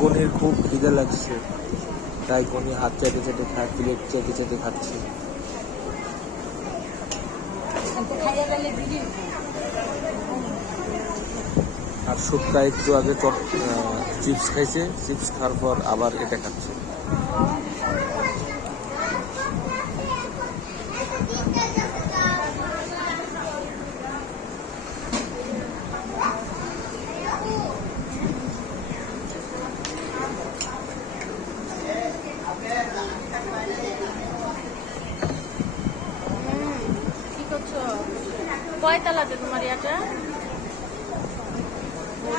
গনির খুব খিদে লাগছে, তাই গনি হাত চেটে চেটে খায়, প্লেট চেটে চেটে খাচ্ছে। আর শুক্কা একটু আগে চিপস খাইছে, চিপস খাওয়ার পর আবার এটা খাচ্ছে। কি করছো? কয়তলাতে তোমার ইয়াটা?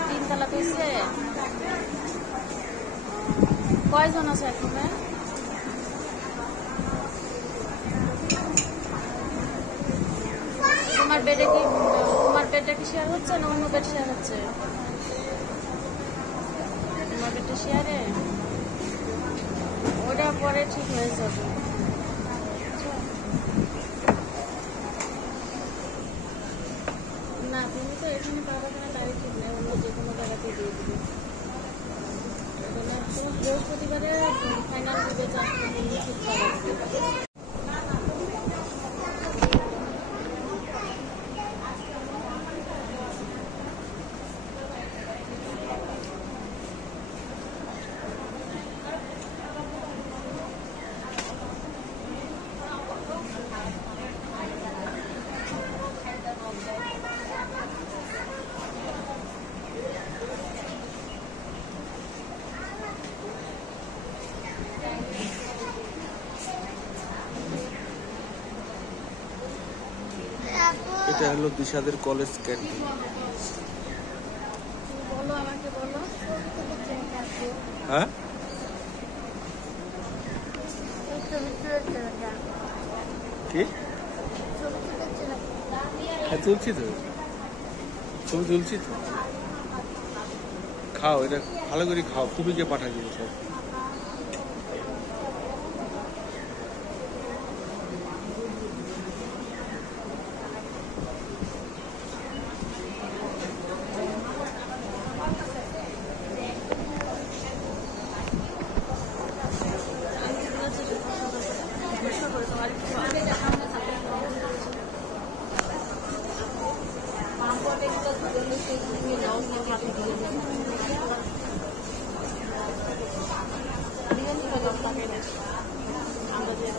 3 তলা পেয়েছে। কয়জন আছে এখানে? তোমার বেডে কি শেয়ার হচ্ছে না অন্য বেড শেয়ার হচ্ছে? তোমার বেডটা শেয়ারে, ওটা পরে ঠিক হয়ে যাবে। না তুমি তো এখানে পাবা কিনা তাই ঠিক নেই, অন্য যে কোনো জায়গাতে দিয়ে দিবে। বৃহস্পতিবারে ফাইনাল দিবে, চাকরি ঠিক পাবা। এটা হলো দিশাদের কলেজ ক্যান্টিন। বলো, আমাকে বলো। হ্যাঁ, কি হ্যাঁ তুলছি তো, ছবি তুলছি তো। খাও, এটা ভালো করে খাও, ফুপিকে পাঠা দিবে সব। আমরা যে